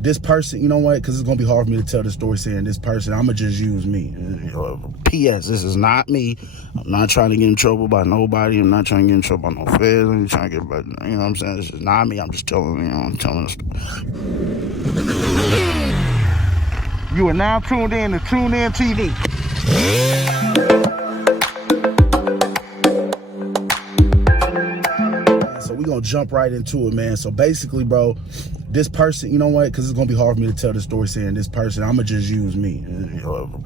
this person, you know what, because it's gonna be hard for me to tell the story saying this person, I'm gonna just use me. P.S. This is not me. I'm not trying to get in trouble by nobody. I'm not trying to get in trouble by no feds. I'm trying to get, but you know what I'm saying? This is not me. I'm just telling, I'm telling the story. You are now tuned in to Tune In TV. So we're gonna jump right into it, man. So basically, bro, this person, you know what, because it's gonna be hard for me to tell the story saying this person, I'm gonna just use me.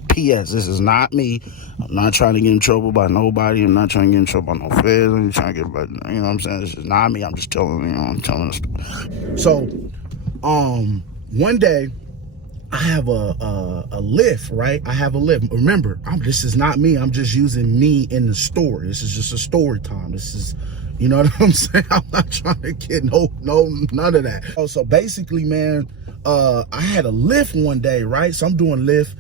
P.S. This is not me. I'm not trying to get in trouble by nobody. I'm not trying to get in trouble by no feds. I'm trying to get, but you know what I'm saying? This is not me. I'm just telling, I'm telling the story. So, one day, I have a Lyft, right? I have a Lyft. Remember, this is not me. I'm just using me in the story. This is just a story time. This is, you know what I'm saying? I'm not trying to get none of that. Oh, so basically, man, I had a Lyft one day, right? So I'm doing Lyft,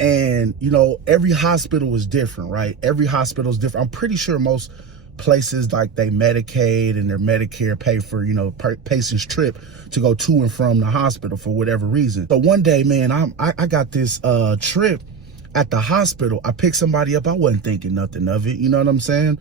and you know, every hospital is different, right? Every hospital is different. I'm pretty sure most places, like they Medicaid and their Medicare pay for, you know, patient's trip to go to and from the hospital for whatever reason. So one day, man, I got this trip at the hospital. I picked somebody up. I wasn't thinking nothing of it. You know what I'm saying?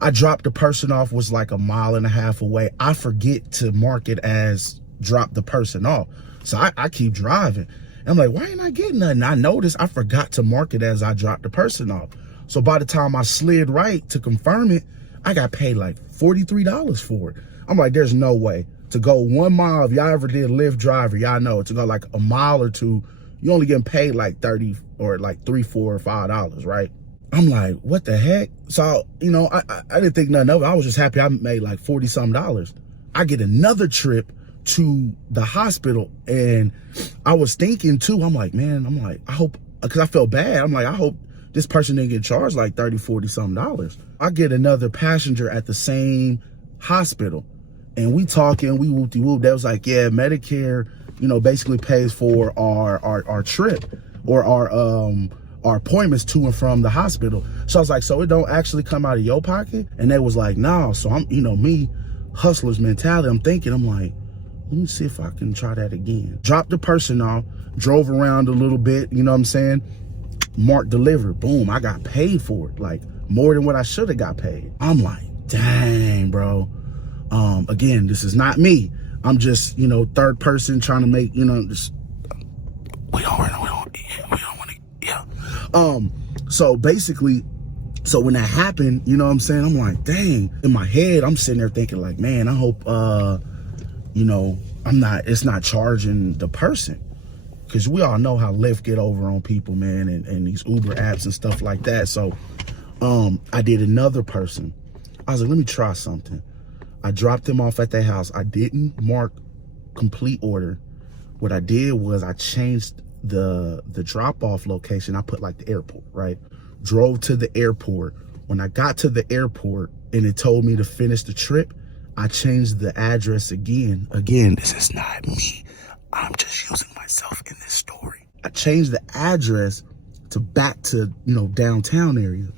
I dropped the person off, was like 1.5 miles away. I forget to mark it as drop the person off. So I keep driving. I'm like, why ain't I getting nothing? I noticed I forgot to mark it as I dropped the person off. So by the time I slid right to confirm it, I got paid like $43 for it. I'm like, there's no way. To go 1 mile, if y'all ever did Lyft driver, y'all know, to go like a mile or two, you only getting paid like 30 or like $3, $4, or $5, right? I'm like, what the heck? So, you know, I didn't think nothing of it. I was just happy I made like $40-something. I get another trip to the hospital, and I was thinking too, I'm like, I hope, because I felt bad. I'm like, I hope this person didn't get charged like $30, $40-something. I get another passenger at the same hospital, and we talking, we whoop-de-whoop. That was like, yeah, Medicare, you know, basically pays for our trip or our appointments to and from the hospital. So I was like, so it don't actually come out of your pocket? And they was like, no. So I'm, you know, me, hustler's mentality, I'm thinking, I'm like, let me see if I can try that again. Dropped the person off, drove around a little bit, you know what I'm saying? Mark delivered, boom, I got paid for it, like more than what I should have got paid. I'm like, dang, bro. Again, this is not me. I'm just, you know, third person trying to make, you know, just, we don't want to, yeah. So basically, so when that happened, you know what I'm saying? I'm like, dang, in my head, I'm sitting there thinking like, man, I hope, you know, it's not charging the person. Because we all know how Lyft get over on people, man, and these Uber apps and stuff like that. So I did another person. I was like, let me try something. I dropped them off at their house. I didn't mark complete order. What I did was I changed the drop-off location. I put like the airport, right? Drove to the airport. When I got to the airport and it told me to finish the trip, I changed the address again. Again, this is not me. I'm just using myself in this story. I changed the address to back to, you know, downtown area.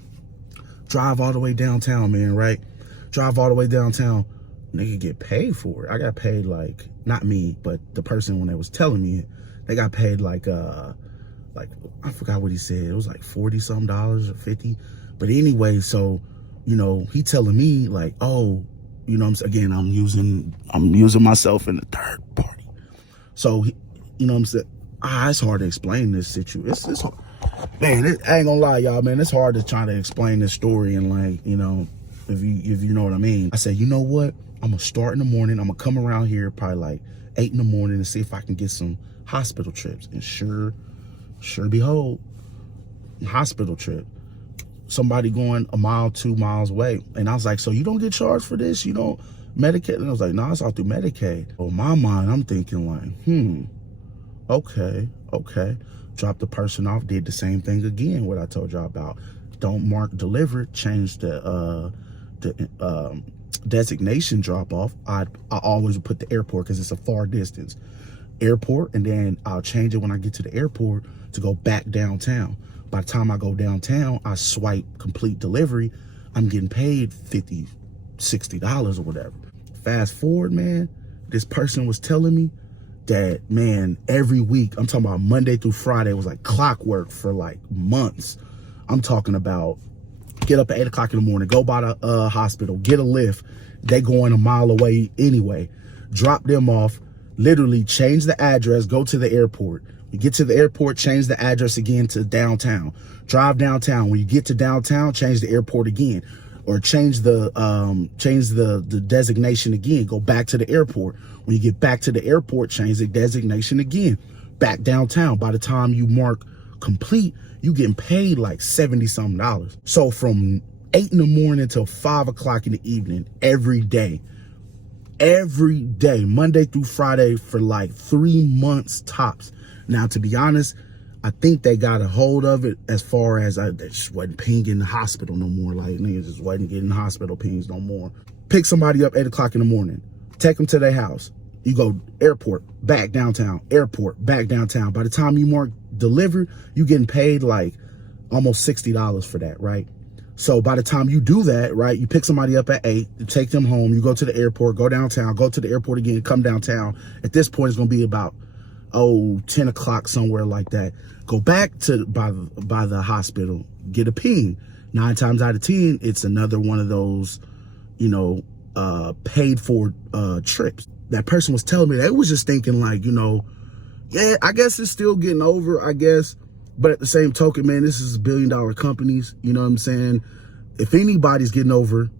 Drive all the way downtown, man, right? Drive all the way downtown. Nigga get paid for it. I got paid like, not me, but the person when they was telling me it, they got paid like I forgot what he said. It was like $40-something or 50. But anyway, so, you know, he telling me like, oh, you know, I'm using myself in the third party. So, you know what I'm saying? It's hard to explain this situation. It's hard. Man, I ain't gonna lie, y'all, man. It's hard to try to explain this story and, like, you know, if you know what I mean. I said, you know what? I'm gonna start in the morning. I'm gonna come around here probably like 8 in the morning and see if I can get some hospital trips. And sure behold, hospital trip. Somebody going 1 mile, 2 miles away. And I was like, so you don't get charged for this? You don't Medicaid? And I was like, no, it's all through Medicaid. So in my mind, I'm thinking like, okay. Dropped the person off, did the same thing again, what I told y'all about. Don't mark delivered, change the designation drop off. I always put the airport because it's a far distance. Airport, and then I'll change it when I get to the airport to go back downtown. By the time I go downtown, I swipe complete delivery. I'm getting paid $50, $60 or whatever. Fast forward, man, this person was telling me that, man, every week, I'm talking about Monday through Friday, it was like clockwork for like months. I'm talking about get up at 8 o'clock in the morning, go by the hospital, get a Lyft. They going a mile away anyway. Drop them off, literally change the address, go to the airport. You get to the airport, change the address again to downtown. Drive downtown. When you get to downtown, change the airport again. Or change the designation again. Go back to the airport. When you get back to the airport, change the designation again. Back downtown. By the time you mark complete, you getting paid like $70-something. So from 8 in the morning till 5 o'clock in the evening, every day, Monday through Friday for like 3 months tops. Now, to be honest, I think they got a hold of it as far as they just wasn't pinging the hospital no more. Like, niggas just wasn't getting hospital pings no more. Pick somebody up 8 o'clock in the morning, take them to their house. You go airport, back downtown, airport, back downtown. By the time you mark delivered, you getting paid like almost $60 for that, right? So by the time you do that, right, you pick somebody up at 8, you take them home, you go to the airport, go downtown, go to the airport again, come downtown. At this point, it's going to be about, 10 o'clock, somewhere like that. Go back to by the hospital, get a ping. 9 times out of 10, it's another one of those, paid for trips. That person was telling me, they was just thinking like, yeah, I guess it's still getting over, I guess. But at the same token, man, this is billion-dollar companies. You know what I'm saying? If anybody's getting over,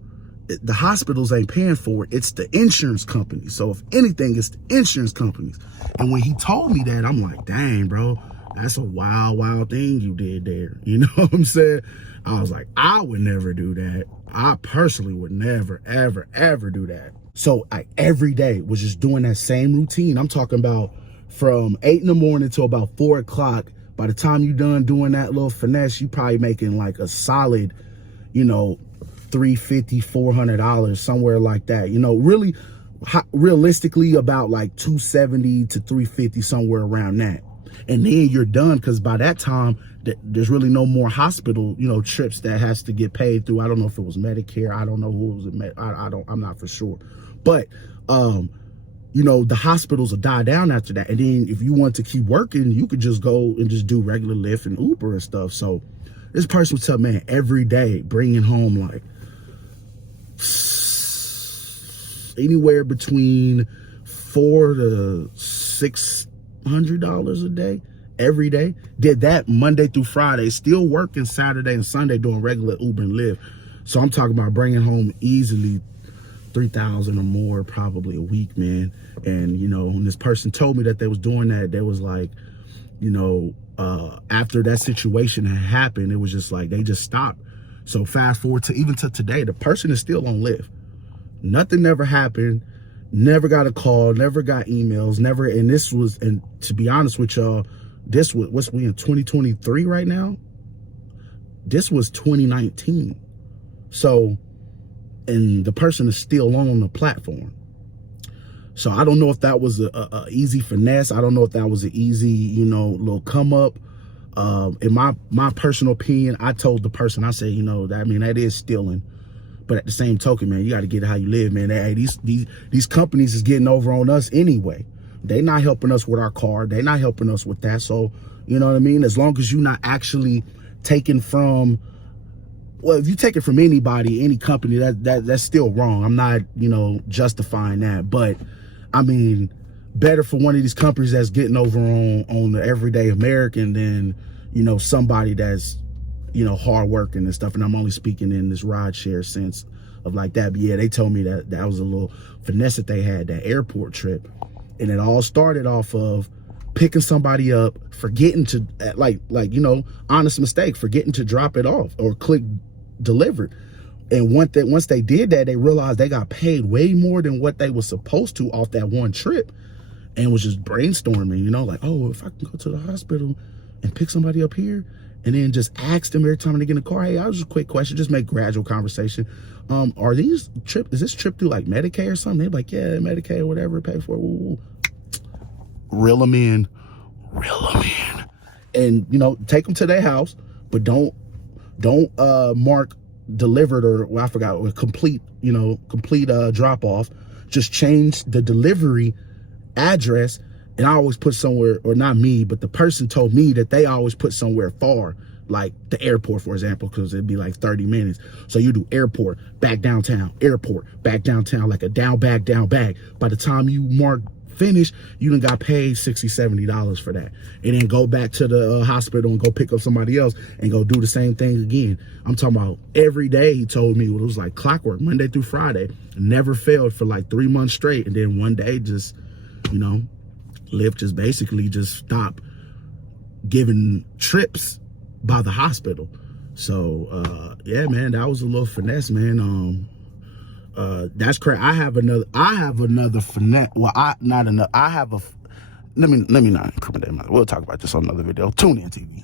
the hospitals ain't paying for it. It's the insurance companies. So if anything, it's the insurance companies. And when he told me that, I'm like, dang, bro, that's a wild, wild thing you did there. You know what I'm saying? I was like, I would never do that. I personally would never, ever, ever do that. So I every day was just doing that same routine. I'm talking about from 8 in the morning till about 4 o'clock. By the time you done doing that little finesse, you probably making like a solid, $350, $400, somewhere like that. Really, realistically, about like $270 to $350, somewhere around that. And then you're done, because by that time, there's really no more hospital, trips that has to get paid through. I don't know if it was Medicare. I don't know who it was. I'm not for sure. But, the hospitals will die down after that. And then if you want to keep working, you could just go and just do regular Lyft and Uber and stuff. So this person was telling me, man, every day bringing home like anywhere between $400 to $600 a day, every day. Did that Monday through Friday, still working Saturday and Sunday doing regular Uber and Lyft. So I'm talking about bringing home easily $3,000 or more probably a week, man. And when this person told me that they was doing that, they was like, after that situation had happened, it was just like they just stopped. So fast forward to even to today, the person is still on Lyft. Nothing never happened, never got a call, never got emails, never. And this was, and to be honest with y'all, this was, what's we in 2023 right now? This was 2019. So, and the person is still on the platform. So I don't know if that was a easy finesse. I don't know if that was an easy, little come up. In my personal opinion, I told the person, I said, that is stealing. But at the same token, man, you got to get it how you live, man. Hey, these companies is getting over on us anyway. They not helping us with our car. They not helping us with that. So, you know what I mean? As long as you're not actually taking from, well, if you take it from anybody, any company, that's still wrong. I'm not, justifying that. But I mean, better for one of these companies that's getting over on the everyday American than, somebody that's, hard working and stuff. And I'm only speaking in this ride share sense of like that. But yeah, they told me that was a little finesse that they had, that airport trip. And it all started off of picking somebody up, forgetting to, honest mistake, forgetting to drop it off or click delivered. And once they did that, they realized they got paid way more than what they were supposed to off that one trip, and was just brainstorming, like, oh, if I can go to the hospital and pick somebody up here, and then just ask them every time they get in the car, hey, I was just a quick question, just make gradual conversation. Is this trip through like Medicaid or something? They're like, yeah, Medicaid or whatever, pay for it. Ooh. Reel them in. And, take them to their house, but don't mark delivered or I forgot, or complete drop off. Just change the delivery address And I always put somewhere, or not me, but the person told me that they always put somewhere far, like the airport, for example, because it'd be like 30 minutes. So you do airport, back downtown, airport, back downtown, like a down bag, down bag. By the time you finish, you done got paid $60, $70 for that. And then go back to the hospital and go pick up somebody else and go do the same thing again. I'm talking about every day. He told me it was like clockwork, Monday through Friday. Never failed for like 3 months straight. And then one day just, you know, Lyft just basically just stopped giving trips by the hospital. So yeah, man, that was a little finesse, man. That's correct. I have another finesse. Well, let me not incriminate myself. We'll talk about this on another video. Tune in, TV.